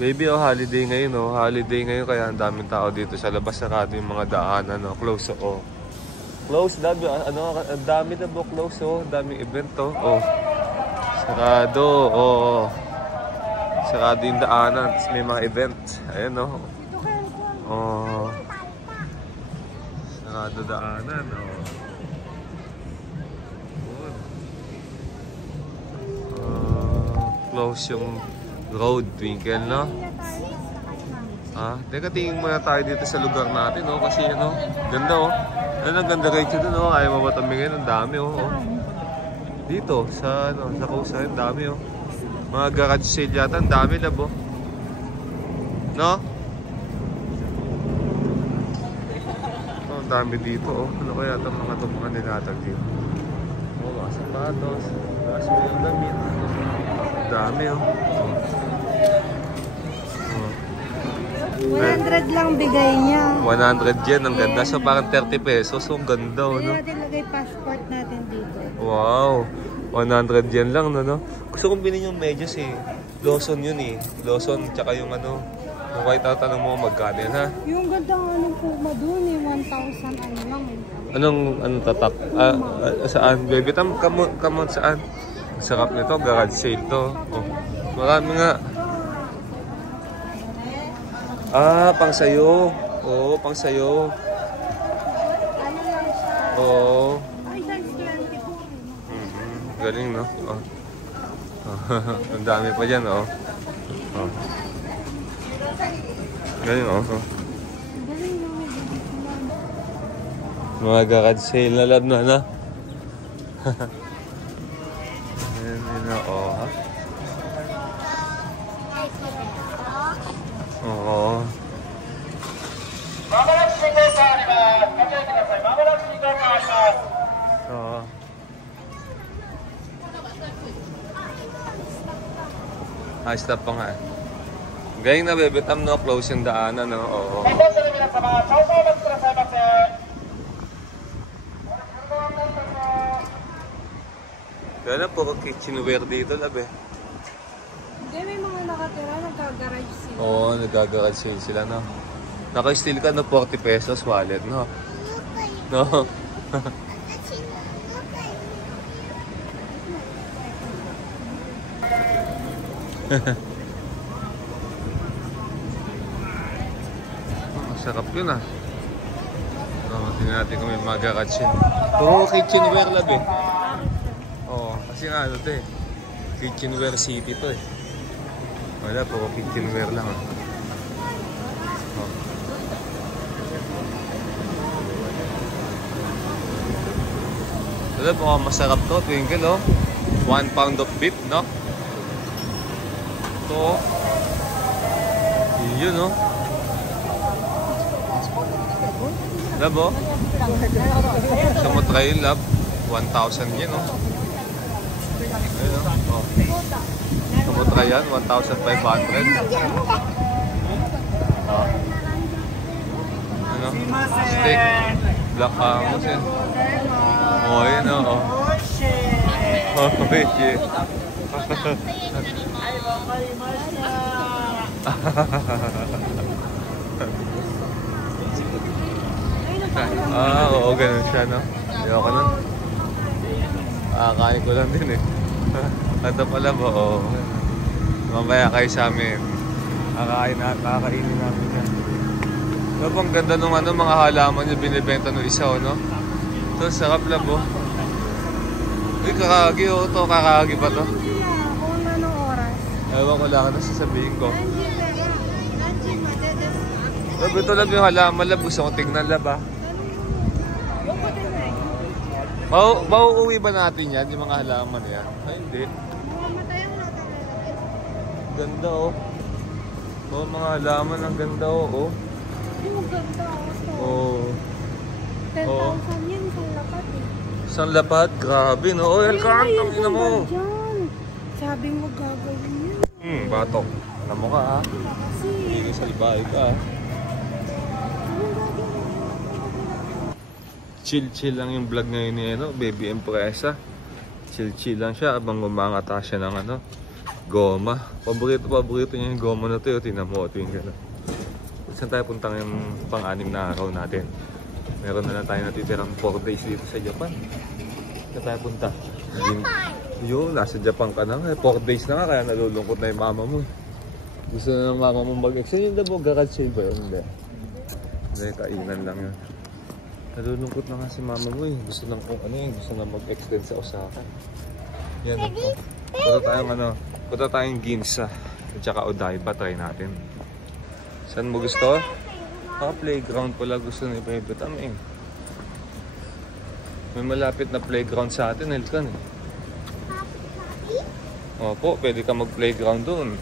Baby, oh, holiday ngayon, oh. Holiday ngayon kaya ang daming tao dito sa labas. Sarado yung mga daanan, oh. Close, oh. Close, dami, ano, ang dami na po, close, oh. Daming event, oh. Oh. Sarado, oh. Sarado yung daanan. Tapos may mga event. Ayan, oh. Oh. Sarado daanan, oh. Close yung road, Twinkle, no? Teka, tingin muna tayo dito sa lugar natin, no? Kasi, ano, ganda, oh. Ano, ang ganda kayo dito, no? Ayaw mo matamingin, ang dami, oh. Dito, sa, ano, sa Kusa, ang dami, oh. Mga garage sale yata, ang dami, labo. No? Oh, ang dami dito, oh. Ano kaya itong mga nilatag dito? Oh, mga sapatos, gas mo yung damit. Dami, oh. 100 lang bigay niya. 100 yen, ang ganda. So parang 30 pesos. So ang ganda, no? Kaya natin lagay passport natin dito. Wow. 100 yen lang, no? Gusto kong bilhin yung medyas, eh. Lawson yun, eh. Lawson, tsaka yung ano. Kung kahit tatanong mo, magkano yan, ha? Yung ganda nga ng Puma dun, eh. 1,000 ano lang. Anong tatak? Saan? Baby, kamon saan? Sarap nito, garage sale to. Oh. Marami nga. Pang sayo. Oo, pang sayo. Ano lang siya? Oo. Ay, size 24. Galing, no? Oh. Ang dami pa dyan, oh. Oh. Galing, oh. Galing naman. Mga garage sale na lab na, na. Oo, ha? Oo. Oo. Stop pa nga. Galing na, bebetam, no? Close yung daanan, no? Oo. Kaya na, puro kitchenware dito, labi. Hindi, may mga nakatira, nagka-garage sila. Oo, nag-garage sale sila, no? Naka-steal ka, no? 40 pesos wallet, no? No? Sarap yun, ah. Tingnan natin kung may mga garage sale. Puro kitchenware, labi. Kasi nga ano to, eh. Kitchenware city to, eh. Wala po, kitchenware lang, ah. Oh. Wala po, masarap to, Twinkle, oh. 1 pound of beef, no? Ito, oh. Yun, oh. Lab, oh. Sa mo try yun, lab. 1,000 yen, oh. Ayun, oh. Kamutra yan, 1,500. Oh. Ano? Steak. Black Angus yan. Oh, yun, oh. Oh, shit. Oo, ganun siya, no? Ayoko nun. Kain ko lang din, eh. Ito pala ba, oo. Mamaya kayo sa amin. Kakainin namin yan. Pero ang ganda nung ano, mga halaman yung binibenta ng isa, no? Ito, sarap labo. Uy, kakagi, oh. Ito, kakagi ba to? Kung anong oras. Ewan ko lang, ano sasabihin ko. Labo, ito labo yung halaman, labo. Gusto kong tignan, laba. Mauuwi ba natin yan, yung mga halaman yan? Ay, hindi. Ganda, oh. Oh, mga halaman, ang ganda, oh. Yung ganda, oh. 10,000 yan, isang lapat, eh. Isang lapat? Grabe, no? Oh, Elkan, tangina mo. Sabi mo gagawin yan. Batok. Alam mo ka, ha? Hindi sa ibahay ka, ha? Chill-chill lang yung vlog ngayon ni ano, Baby Empresa. Chill-chill lang siya habang umangata siya ng ano, Goma. Paborito niya yung goma na to. Tingnan mo, ito yung gano'n. Saan tayo puntang yung pang-anim na araw natin? Meron na lang tayo natitirang 4 days dito sa Japan. Saan tayo punta? Japan! Yun, nasa Japan ka na nga. 4 days na nga, kaya nalulungkot na yung mama mo. Gusto na ng mama mong mag-extend. Yung dabo, garage sale ba yun? Hindi. Hindi, kainan lang yun. Nalulungkot na nga si mama mo eh. Gusto lang kung ano yun, gusto na mag-extend sa Osaka. Yan ako. Punta tayong Ginza. At saka Odaiba, try natin. Saan mo gusto? Playground pala gusto ni Bebe Tam eh. May malapit na playground sa atin, Elkan eh. Opo, pwede ka mag-playground doon.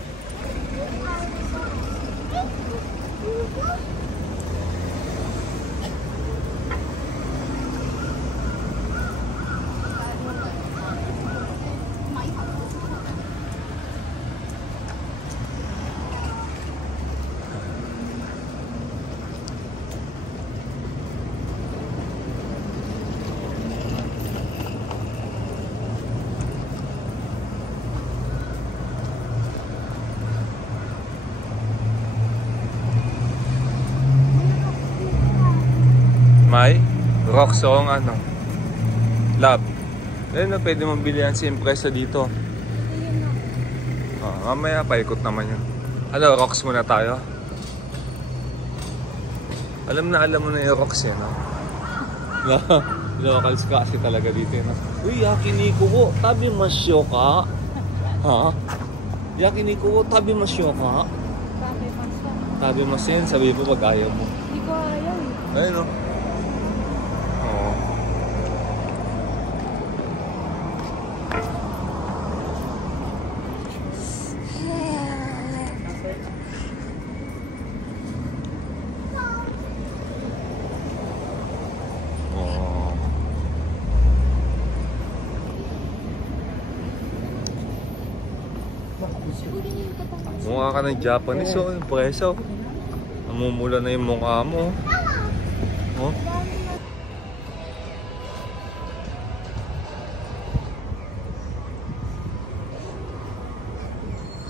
May rock song ano, love. Ayun na, pwede mong bilihan si Impresa dito. Mamaya paikot naman yun. Ano, rocks muna tayo. Alam mo na yung rocks yan, no? Locals ka kasi talaga dito, no? Uy, yakiniku ko, tabi masyo ka. Ha? Yakiniku ko, tabi masyo ka. Tabi masyo yan, sabi mo pag ayaw mo. Hindi ko ayaw eh. Ayun, no? Mukha ka ng Japanese, oh, yung preso. Namumula na yung mukha mo. Oh.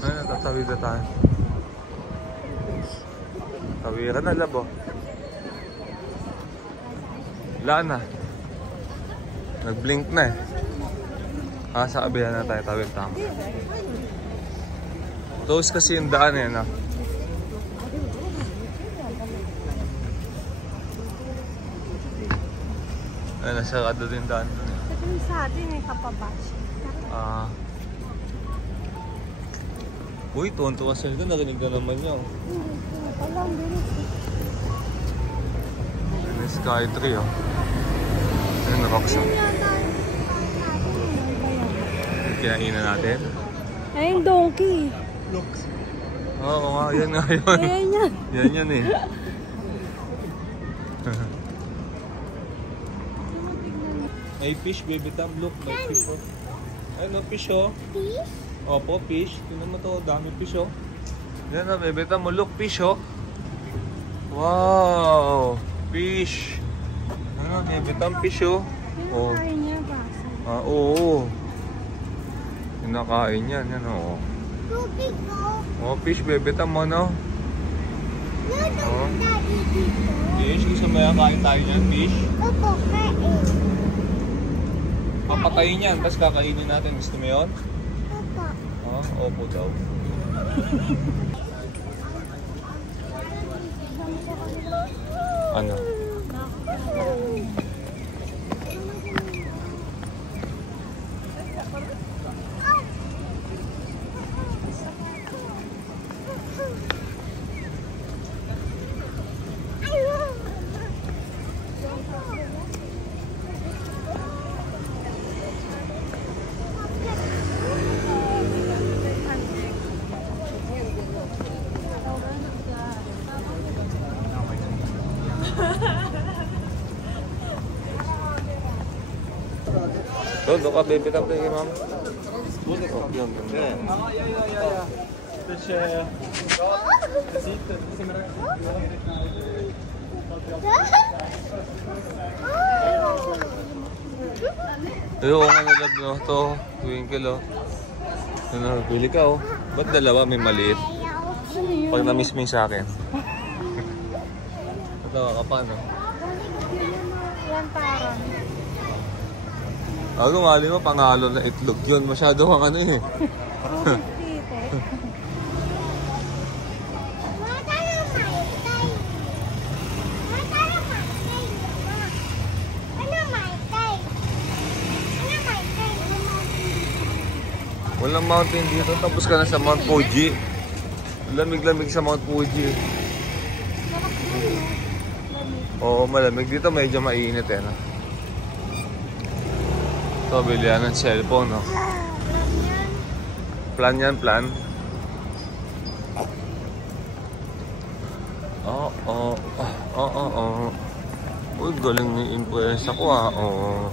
Ay, natatawid na tayo. Tawiran na, labo. Wala na. Nag-blink na eh. Sa kabihan na tayo, tawid tama. Close kasi yung daan eh, no? Ay, nasarado din daan dun eh. Ito yung sa atin eh, kapabash. Uy, tuwan-tuwa sa'yo doon, narinig na naman niya. Alam, bilis. Ano yung Sky Tree, oh. Ano, Roxo? Kinainan natin? Ay, yung donkey. Oo nga, yan nga yun. Ayan yan. Yan eh. May fish, Baby Tam. Look, may fish, oh. Ayun, fish, oh. Fish? Opo, fish. Tingnan mo to, dami fish, oh. Yan, Baby Tam. Look, fish, oh. Wow! Fish. Ano, Baby Tam, fish, oh. Yung kain niya, basa. Oo. Kinakain yan, yan, oh. Tubig ko. Oh, fish, Baby Tam, ano? Oh. Fish, gusto mo yung kain tayo niyan, fish? Opo, kain. Papatayin yan, tapos kakainin natin. Gusto mo yun? Opo. Opo daw. Ano? Doon ka, Baby Tam, kay ma'am. Yun, ganda. Ayoko nga nalab, no? Ito, twinkle, oh. Ano, bili ka oh. Ba't dalawa? May maliit. Pag na-miss mo yung sa akin. Natawa ka pa, no? Yan parang. Mali mo, pangalo na itlog yun. Masyado kang ano eh. Walang mountain dito. Tapos ka na sa Mount Fuji. Lamig-lamig sa Mount Fuji. Oo, malamig dito. Medyo mainit eh. No? Ito, bilihan ng cellphone. No? Plan yan, plan. Oo. Uy, galing ni influence ako ah. Oo.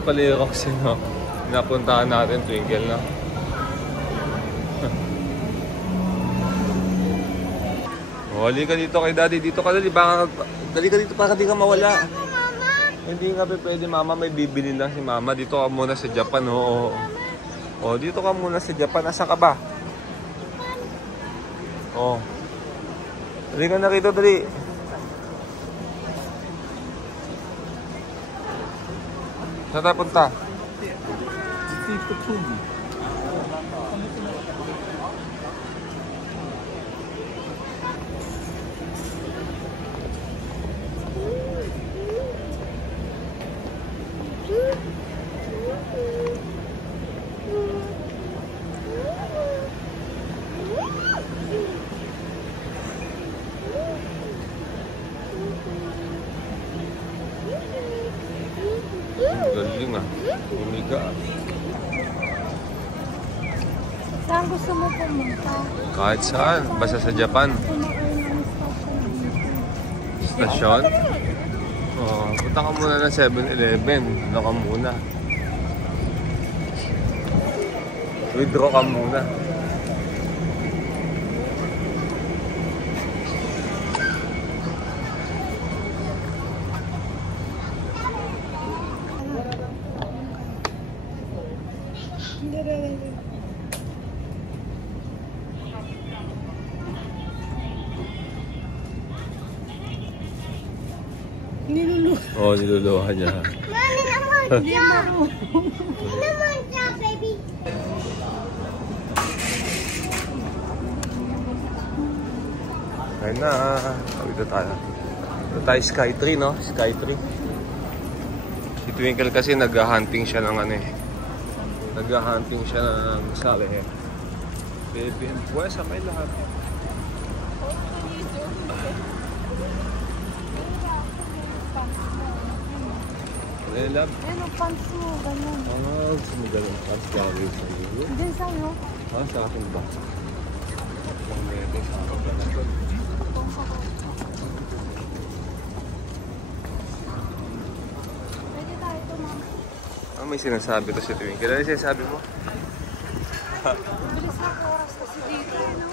Paliro kasi no, pinapuntahan natin Twinkle na. Hali ka dito kay daddy, dito ka dali, baka dali ka dito para di ka mawala. Hindi nga pwede mama, may bibili lang si mama. Dito ka muna sa Japan, oo. Oh, dito ka muna sa Japan. Asan ka ba? Oh. Dali ka na rito, dali. Saan tayo punta? Galing ah. Umiga. Saan gusto mo pumunta? Kahit saan. Basta sa Japan. Stasyon? Oh, punta ka muna ng 7-Eleven. Ano ka muna? Withdraw ka muna. Oo, niluluha niya. Mami naman siya! Naman siya, baby! Ayun na. Dito tayo. Dito tayo Sky Tree, no? Sky Tree. Si Twinkle kasi nag-hunting siya ng ano eh. Nag-hunting siya ng sali eh. Baby and boy, sabay lahat. Love. Ano, pants mo, ganun. Gusto mo ganun. Pants gawin sa iyo. Hindi sa'yo. Sa akin ba? Pwede tayo ito, ma'am. May sinasabi to si Twinkle. Ano yung sinasabi mo? Bilis na oras kasi dito, no?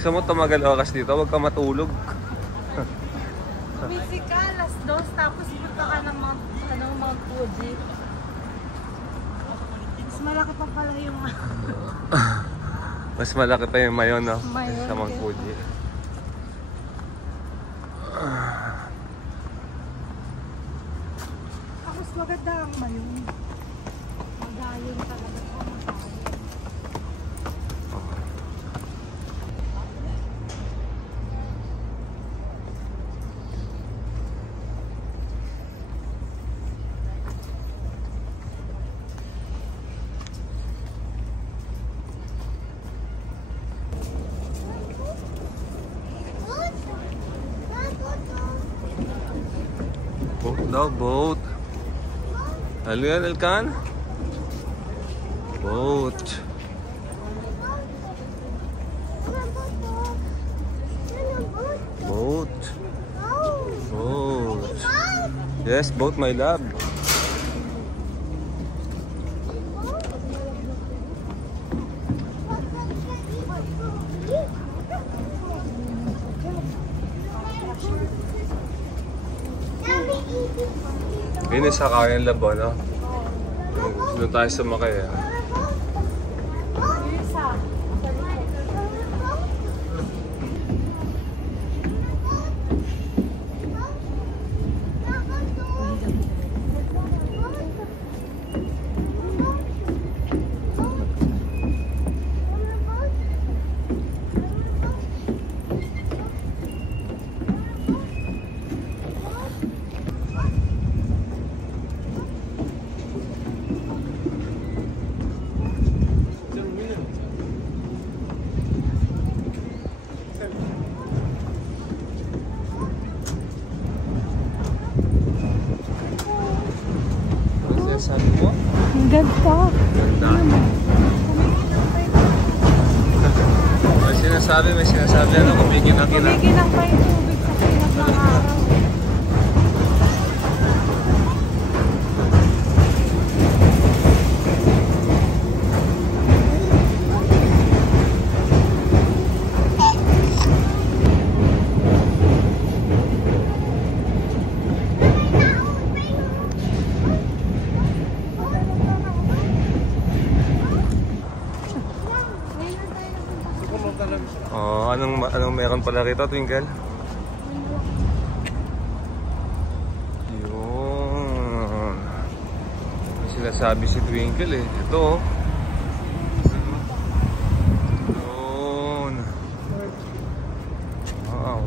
Gusto mo tumagal oras dito? Huwag ka matulog. Busy ka, alas 2, tapos punta ka ng Mount Fuji. Mas malaki pa pala yung Mas malaki pa yung mayon, no? Mayon, sa Mount Fuji. Tapos maganda ang mayon. Magayon talaga. Hello, boat. Ano yan, Elkan? Boat. Boat. Boat. Yes, boat, my love. Yun yung sa Kayan Labo, no? Doon tayo sumakay, eh. Sabi mo? Ang ganda. Ganda. May sinasabi ano, kumikinang-kinang. Kumikinang pa yung tubig sa kinag ng araw. Oh, anong meron pala rito, Twinkle? Yun. May sinasabi si Twinkle eh. Ito oh. Yun. Wow.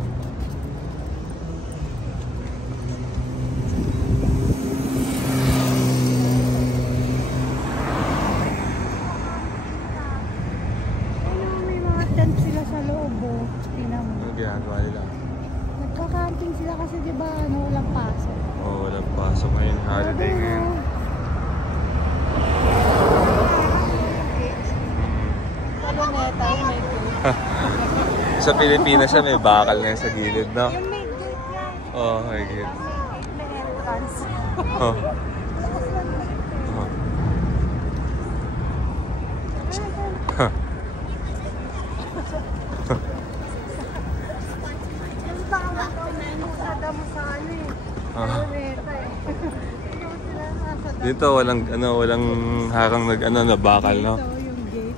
Sila sa loob, oh. Tingnan mo. Ano ginagawa nila? Nagka-camping sila kasi diba ano, walang pasok. Oh, walang pasok ngayon. Holiday ngayon. Sa Luneta, may gate. Sa Pilipinas siya may bakal na yun sa gilid, no? Yung may gate yan. Oh, may gilid. May entrance. Oh. Oh. Yung bawal daw na inusada mo sa ano eh. Luneta eh. Yung sila nasa damo. Dito walang harang na bakal, no? Ito yung gate.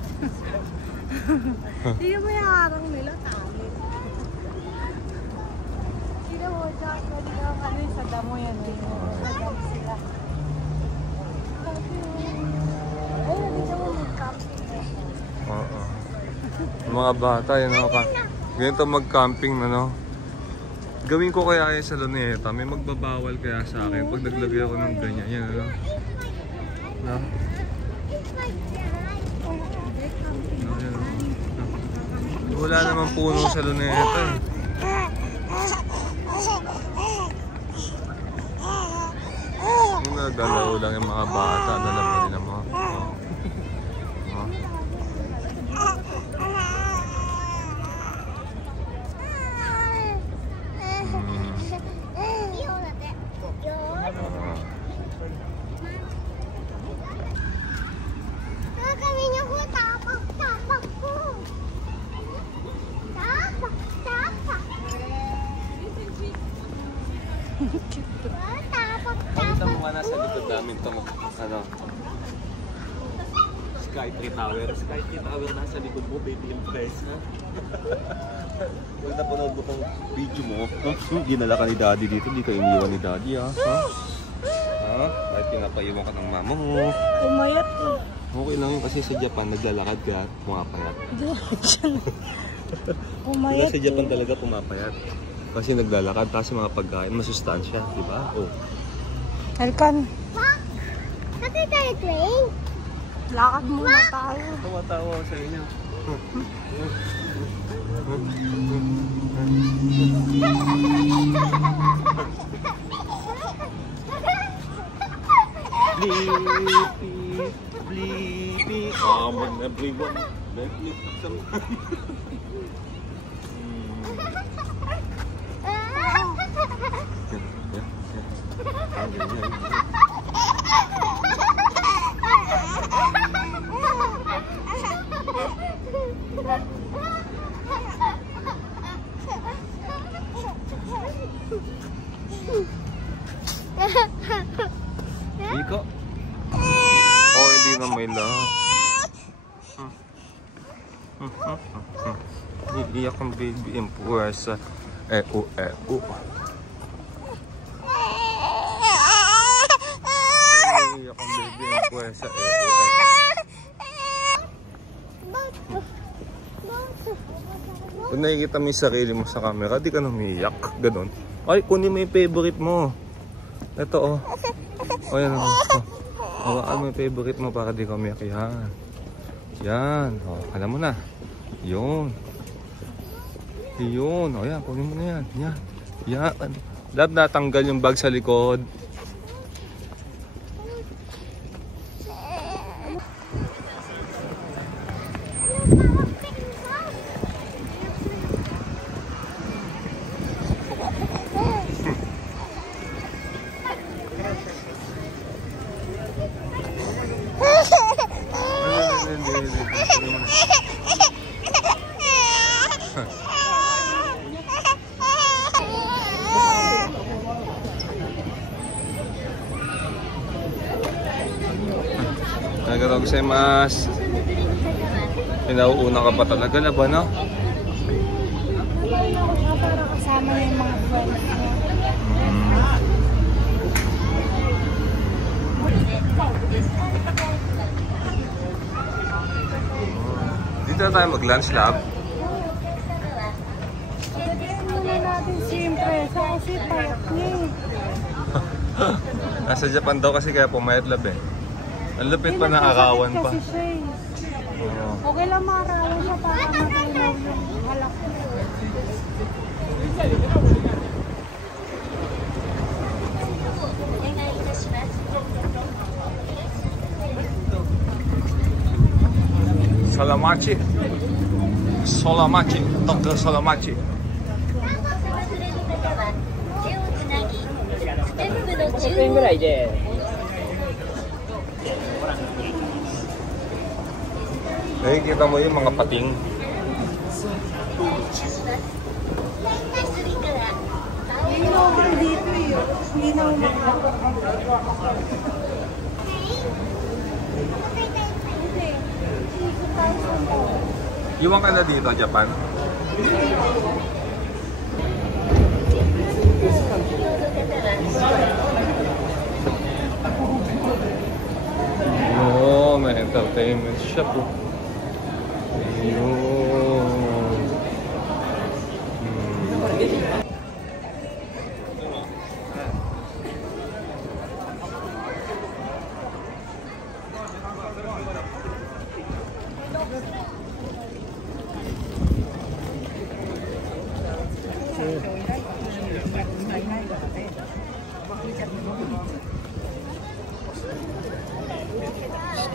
Hindi mo yung harang nila, tali. Sila mo, Jack, yung ano sa damo yan eh. Sa damo sila. Ay, dito mo mag-camping eh. Oo. Mga bata, yun ako ka. Ganito mag-camping na, no? Gawin ko kaya yan sa Luneta. May magbabawal kaya sa akin pag naglagay ako ng ganyan. Yan, ano? No? No, yan, no? Wala namang puno sa Luneta, eh. Yung nagdalaw lang yung mga bata. Dalawa rin ang mga. Oh. Oh. Pakita mo nga nasa likod namin itong ano, Skytree Tower. Skytree Tower nasa likod mo, baby impress, ha? Kung napanood mo itong video mo, ginala ka ni Daddy dito, hindi ka iniwan ni Daddy, ha? Ha? Kahit pinapaiwan ka ng mama mo. Umayat eh. Okay lang yun kasi sa Japan, naglalakad ka, pumapayat. Umayat Sa Japan talaga pumapayat. Kasi naglalakad, tapos mga pagkain, masustansya, di ba? Oh. Elkan, Bakit tayo train? lakad muna tayo. Tumatawa ako sa inyo. Blippi, blippi. Common everyone. Netflix at sometimes. Iko. Oh, hindi na may lahat. Iiyak ang baby ang puwersa. Iiyak ang baby ang puwersa. Kung nakikita mo yung sarili mo sa camera, di ka nang umiiyak. Ganon. Ay, kunin mo yung favorite mo. Ito oh. O yan oh. Hawakan mo yung favorite mo para di ka umiyak. Yan. Yan. O, alam mo na. Yun. Yun. O yan, kunin mo na yan. Yan. Yan. Dapat natanggal yung bag sa likod. Nagano ko sa mas. Pinauuna ka pa talaga na ba, no? Para kasama yung mga friends niya. Dito na tayo mag-lunch lab. Muna natin siyempre. Kasi payat niya eh. Nasa Japan daw kasi kaya pumayat lab eh. Ang lupit pa na arawan pa. Kasi siya eh. Okay lang maarawan siya para matunaw yung halak. Solamachi. Solamachi. Dr. Solamachi. Nakikita mo yung mga pating. Hindi na over dito eh. Hindi na over. Iwan ka na dito, Japan? Oh, may entertainment shop po.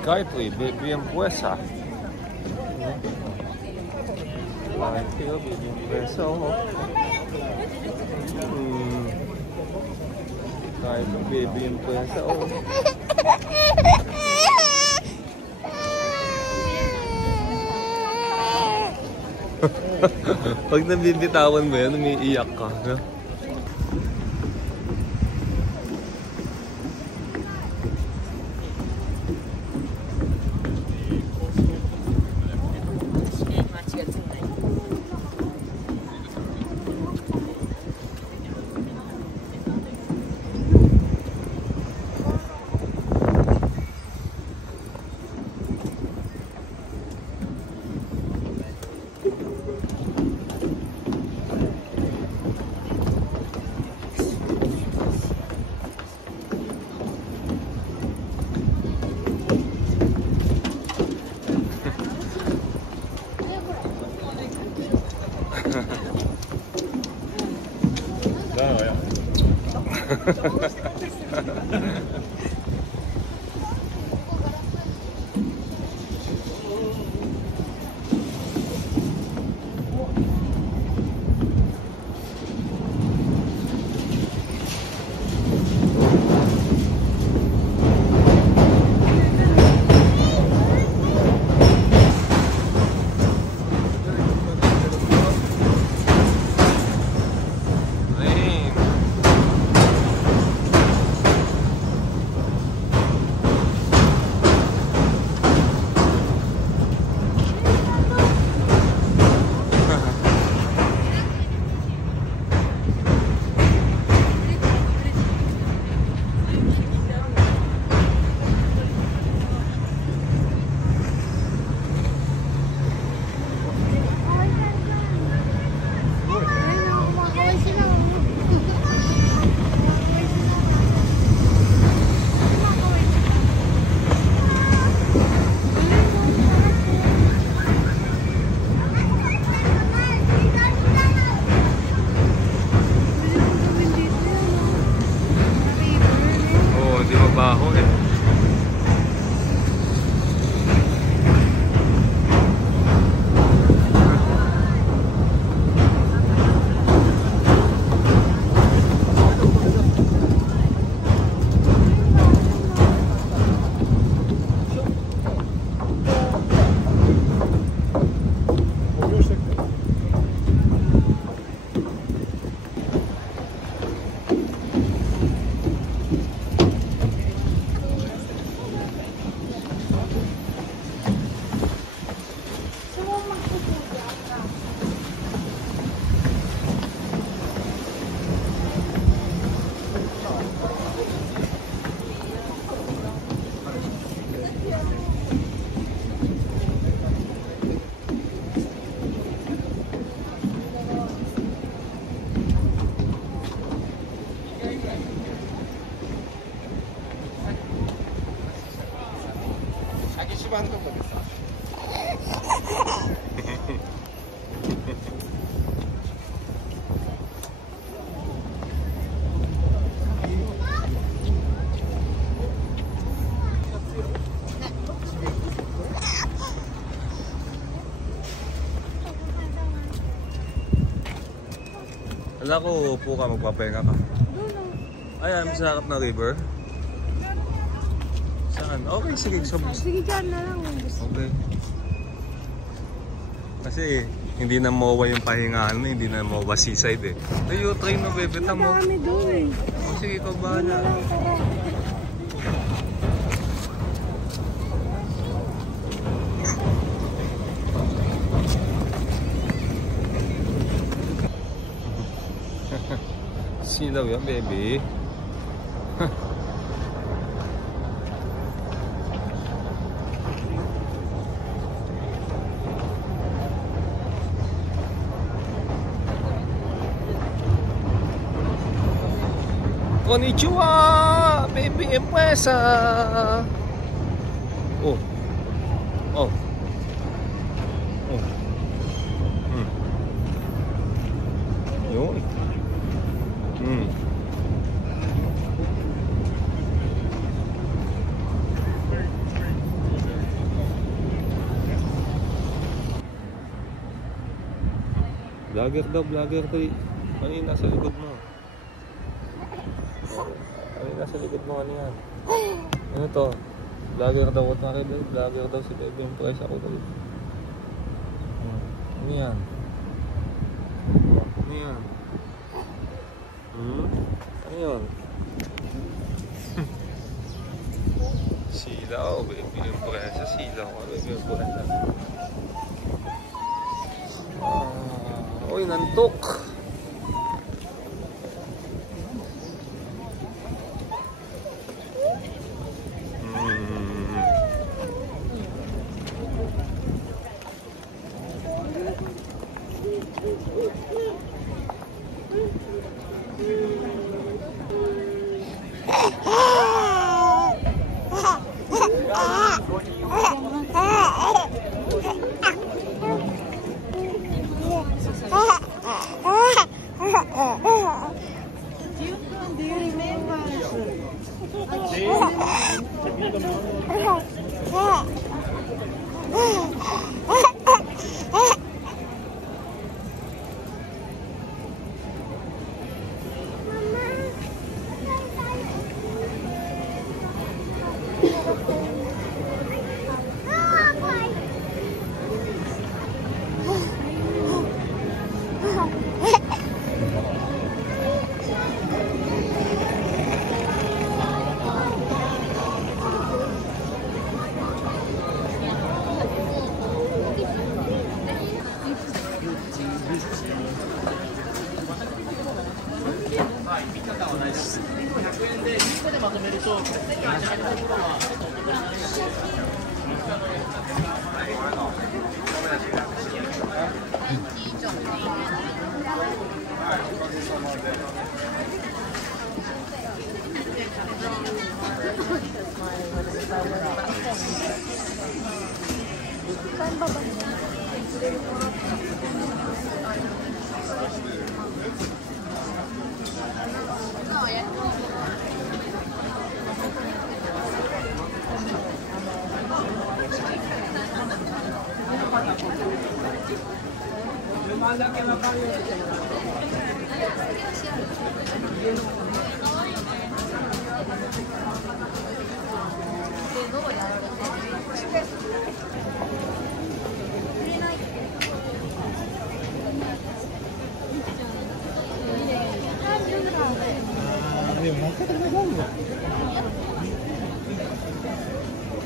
Skytree, baby ang puwesa. Skytree, baby ang puwesa. Skytree, baby ang puwesa. Pag nabibitawan mo yan, umiiyak ka. want to put this on? Alam ko, upo ka, magpapahinga ka. Ayan, masarap na river. Saan? Okay, sige. Sige, dyan na lang. Okay. Kasi hindi na mawa yung pahingaan mo, hindi na mawa seaside eh. Ayo, train mo, bebeta mo. Madami doon eh. O sige, ikaw bahala. Silaw yan, baby. Konnichiwa, baby empresa. Oh. Oh. Oh. Yun. Vlogger daw, vlogger to. Ano yung nasa likod mo? Ano yung nasa likod mo? Ano yan? Ano to? Vlogger daw. Vlogger daw si Baby Empress. Ako daw. Ano yan? Ano yan? Ano yun? Silaw, Baby Empress. Silaw ka, Baby Empress. Uy, nantok. Do you remember? Saan ba ba?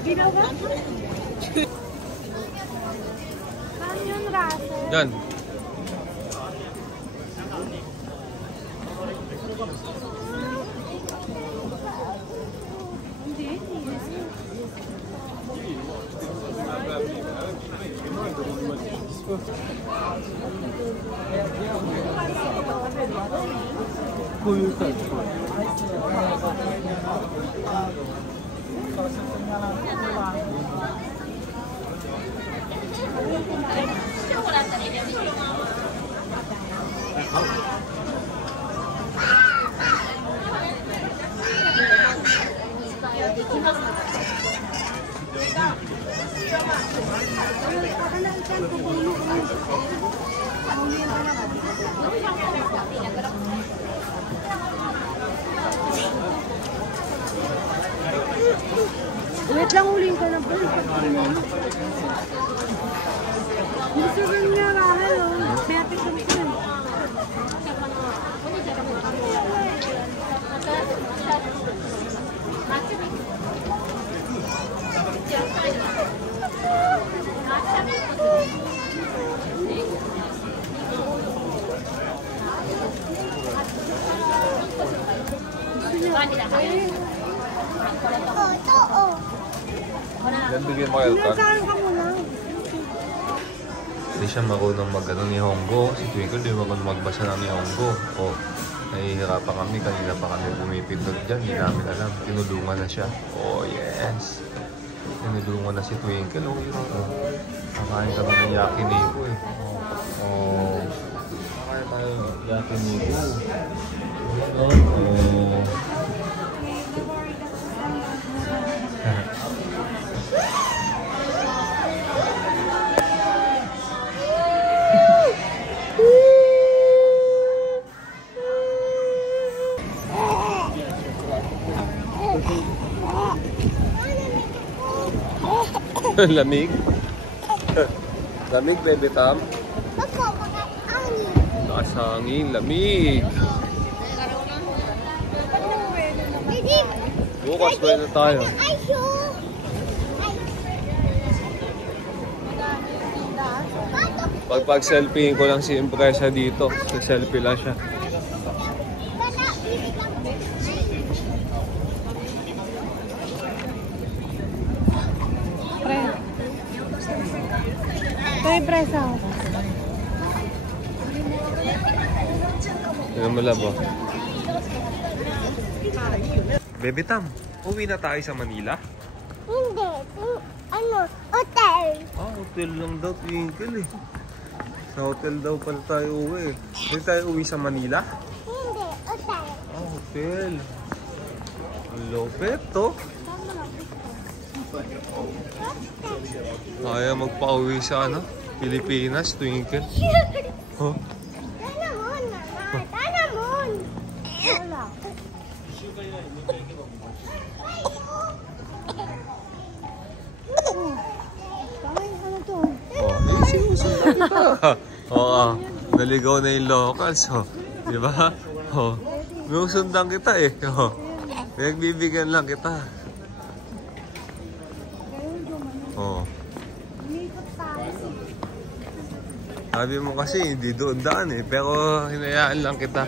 Ginawa? Saan yun, Russell? Yan. Wait lang, uling ka na ba? Gusto rin niya Rahel, oh. Beatik kami ko rin. Oh, ito, oh. Yan, bigyan mo kayo ka. Saan ka muna? Hindi siya marunong mag-ano ni Honggo. Si Twinkle di marunong magbasa na ni Honggo. O, nahihirapan kami. Kanina pa kami pumipindot dyan. Hindi namin alam. Tinulungan na siya. Oh, yes. Tinulungan na si Twinkle. Oh, yun. Oh. Kakain kami ng yakiniku eh. Oh. Kakain tayo ng yakiniku. Oh. Lamig? Lamig, baby Tam? Opo, makakangin. Nakasangin, lamig. Baby, Bukas, pwede na tayo. ay, show. Pag-selfie ko lang si Impresa dito. Selfie lang siya. Pre. Ito yung presa. Tignan mo labo. Baby Tam, uwi na tayo sa Manila? Hindi. Ano? Hotel. Ah, hotel lang daw, Twinkle eh. Sa hotel daw pala tayo uwi. Hindi tayo uwi sa Manila? Hindi. Hotel. Ah, hotel. Ang lopet to. Kaya magpa-uwi sa ano? Pilipinas, Twinkle. Huh? Sana mon, mama. Sana mon. Wala. Ano to? Oh, sinusundan kita. Oo, naligaw na yung locals. Oh. Di ba? Oh. Sinusundan kita eh. Oh. Nagbibigyan lang kita. Oh. Umikot tayo. Sabi mo kasi hindi doon daan eh. Pero hinayaan lang kita.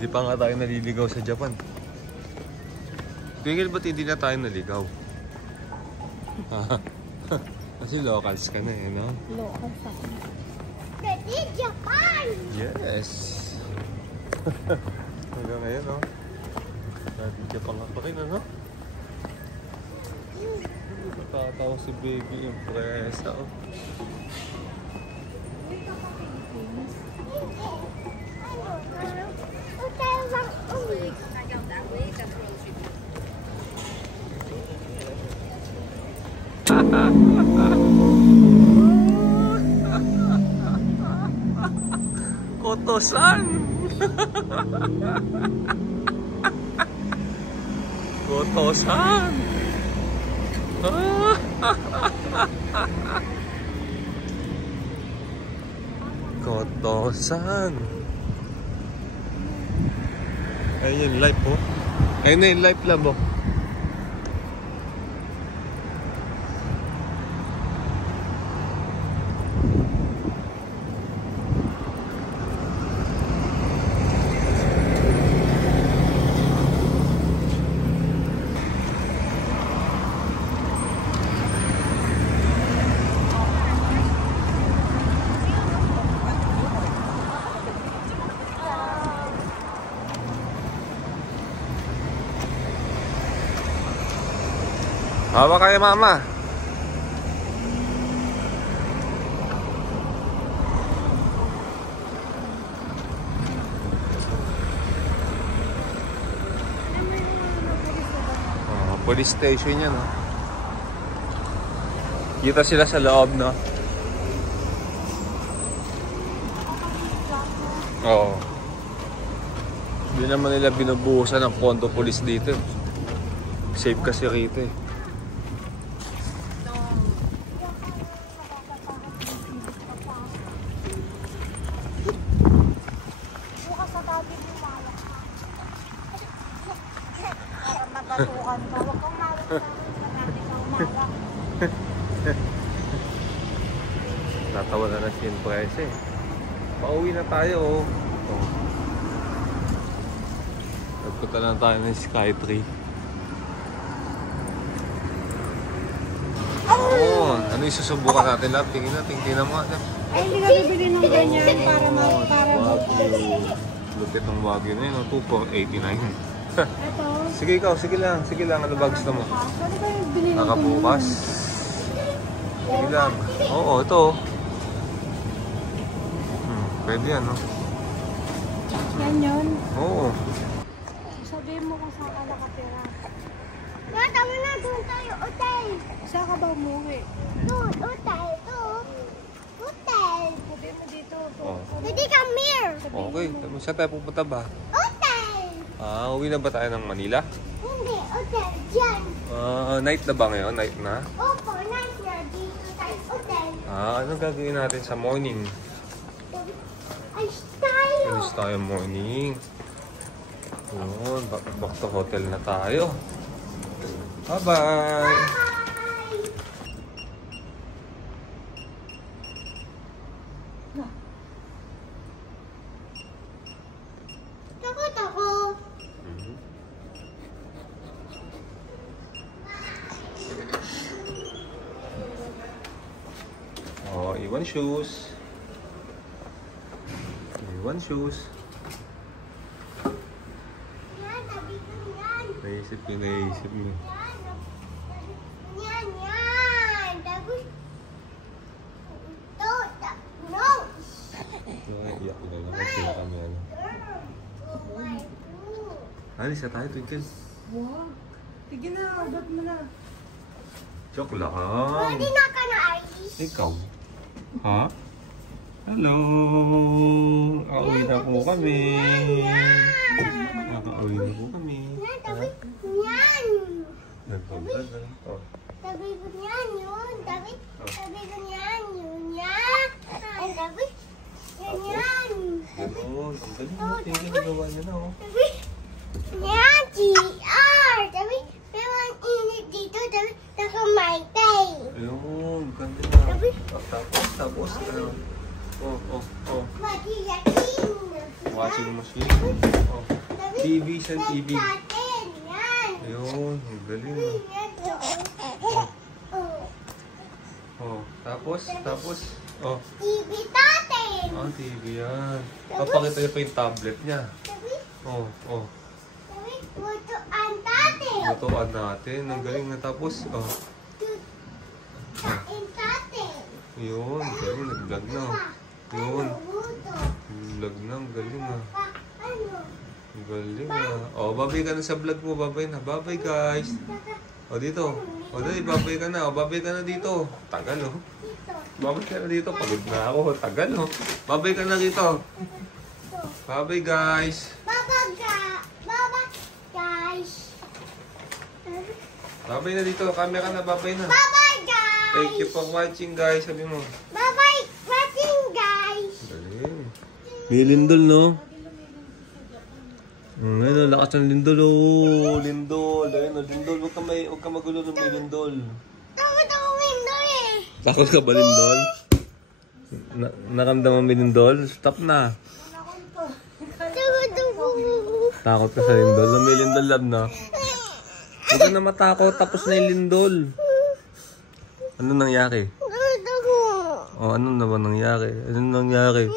Di pa nga tayo naliligaw sa Japan. Tingil ba't hindi na tayo naligaw? Kasi locals ka na eh, no? Local sa akin. Daddy, Japan. Yes! Hanggang ngayon, no? Nadidya pa nga pa rin, ano? Natatawa si baby Impresa, oh. Hotel lang uwi. Kotosan! Kotosan! Kotosan! Ayun yung live po. Ayun na yung live lang po. Hawa kay mama. Police station yan, no? Kita sila sa loob, no? Oo. Hindi naman nila binubuhusan ng pondo police dito. Safe kasi rito, eh. Bukas sa tabi ng malak. Para mapasukan ka. Huwag kang malak sa natin ng malak. Natawa na na si Enprese. Pauwi na tayo, oh. Nagpunta na tayo ng Skytree. Oh, ano yung susubukan natin, Lab? Tingnan mo nga, Lab. Ay, hindi ka bibili ng ganyan para Lupit ng Wagyu na yun, oh. 2 for 89. Ito. Sige ikaw, sige lang. Ano ba gusto mo? Pwede ba yung bili ng Nakabukas. Sige lang. Oo, ito. Pwede yan, no? yan yun? Oo. Sabihin mo kung saan ka nakatira. Tama na, doon tayo, hotel. Saan ka ba umuwi? Doon, hotel, doon. Hotel. Sabihin mo dito. Oh. Hindi ka mirror. Okay, saan tayo pupunta ba? Hotel. Uwi na ba tayo ng Manila? Hindi, hotel. Diyan. Night na ba ngayon? Night na? Opo, nice na. Dito tayo, hotel. Anong gagawin natin sa morning? Ayos tayo. Alis tayo morning. Yun, back to hotel na tayo. Bye-bye! Bye. Takot ako. Oh, iwan shoes. Iwan shoes. Yan, sabi ko yan. Naisip mo. Yan, yan. Tapos, ito, no. Iyak na naman sila kami. Alis na tayo, Twinkle. Wow. Sige na, abot mo na. Joke lang. Pwede na ka na ice. Ikaw? Ha? Hello! Auwi na po kami. Nakauwi na po kami. Yan, tapos, yan. Nagbabagal. Oh. Sabi ko yan, yun. Sabi ko yan, yun, yan. Ang sabi, yan. Ganun. Ang galing mo. Tingnan yung nagawa niya na, oh. Sabi, yan, GR. Sabi, pero ang init dito, sabi, nakamaytay. Ayun. Ganda na. Tapos. Oh. Watching machine. Oh. TV, sa TV. Yan. Ayun. Ang galing, oh. Tapos. Oh. TV tatin. TV yan. Papakita niya pa yung tablet niya. Sabi, Oh. lutuan tatin. Lutuan natin. Ang galing na. Tapos, oh. Kain tatin. Yun. Galing. Nag-vlog na. Yun. Luto. Vlog na. Ang galing ah. Ano? Ang galing ah. Oh, babay ka na sa vlog mo. Babay na. Babay guys. O dito. O dali, babay ka na. O babay ka na dito. Tagal oh. Dito. Babay ka na dito. Pagod na ako. Tagal oh. Babay ka na dito. Babay guys. Baba guys. Babay na dito. Camera na. Babay na. Bye guys. Thank you for watching guys. Sabi mo. Bye watching guys. Galing. May lindol no? Ayun, lakas ng lindol oh. Lindol. Ayun oh, lindol. Huwag ka magulo ng may lindol. Takot ako window eh. Takot ka ba lindol? Nakamdaman may lindol? Stop na. Takot ako. Takot ka sa lindol? No, may lindol lab na. Huwag ka na matakot. Tapos na yung lindol. Ano nangyari? Takot ako. Oh, ano na ba nangyari? Ano nangyari?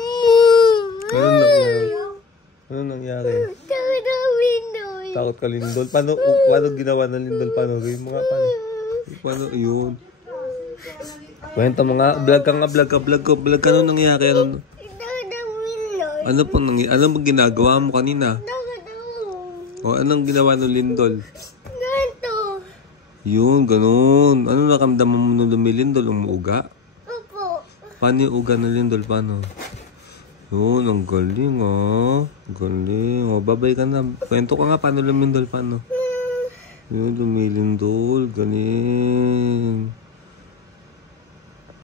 Ano nangyari? Takot ako window eh. Takot ka lindol? Paano ginawa ng lindol? Paano? Gawin mo nga paano? Paano yun? Kwento mo nga. Vlog ka. Ano nangyayari? Ano pong nangyayari? Ano bang ginagawa mo kanina? O, anong ginawa ng lindol? Yun, ganun. Ano nakamdaman mo nung lumilindol? Umuuga? Opo. Paano yung uga ng lindol? Paano? Yun, ang galing Galing. Babay ka na. Kwento ka nga, paano lumindol? Paano? Yun, lumilindol. Galing.